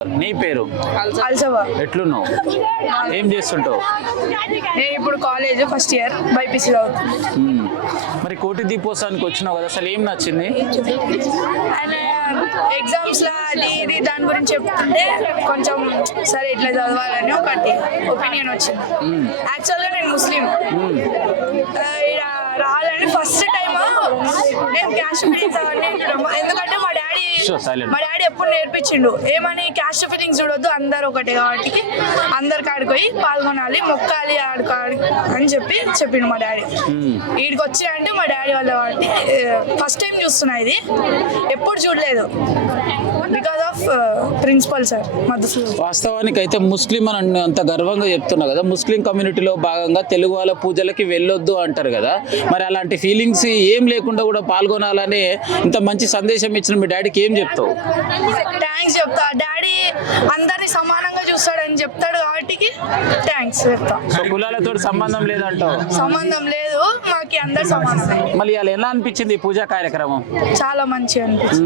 నీ పేరు అల్సవా. ఎట్లున్నావు? ఏం చేస్తుంటావు? నేను ఇప్పుడు కాలేజ్ ఫస్ట్ ఇయర్ బైపీసీలో మ్మ్. మరి కోటి దీపోత్సవానికి వచ్చినావు కదా, అసలు ఏం నచ్చింది? అండ్ ఎగ్జామ్స్లో అది ఇది దాని గురించి చెప్తుంటే కొంచెం సరే ఇట్లా చదవాలని ఒకటి ఒపీనియన్ వచ్చింది. యాక్చువల్గా నేను ముస్లిం, ఇలా రావాలని ఫస్ట్ టైం నేను క్యాస్ట్ ఫిట్టింగ్స్ అవన్నీ ఎందుకంటే మా డాడీ ఎప్పుడు నేర్పించిండు ఏమని క్యాస్ట్ ఫిట్టింగ్స్ చూడొద్దు, అందరు ఒకటే కాబట్టి అందరికి ఆడుకోయి పాల్గొనాలి, మొక్కాలి, ఆడుకోవాలి అని చెప్పిండు మా డాడీ. వీడికి వచ్చినంటే మా డాడీ వల్ల కాబట్టి ఫస్ట్ టైం చూస్తున్నా, ఇది ఎప్పుడు చూడలేదు because of principal sir Madhusudan. వాస్తవానికి అయితే ముస్లిం అని అంత గర్వంగా చెప్తున్నా కదా, ముస్లిం కమ్యూనిటీలో భాగంగా తెలుగు వాళ్ళ పూజలకి వెళ్ళొద్దు అంటారు కదా, మరి అలాంటి ఫీలింగ్స్ ఏం లేకుండా కూడా పాల్గొనాలని ఇంత మంచి సందేశం ఇచ్చిన మీ డాడీకి ఏం చెప్తావు? థ్యాంక్స్ చెప్తా. డాడీ అందరినీ సమానంగా చూస్తాడని చెప్తాడు కాబట్టి థ్యాంక్స్ చెప్తా. సో కులాలతో సంబంధం లేదంటావు? సంబంధం లేదు, మాకు అందరు సమానం. మళ్ళీ అలా ఎలా అనిపించింది ఈ పూజా కార్యక్రమం? చాలా మంచిగా అనిపించింది.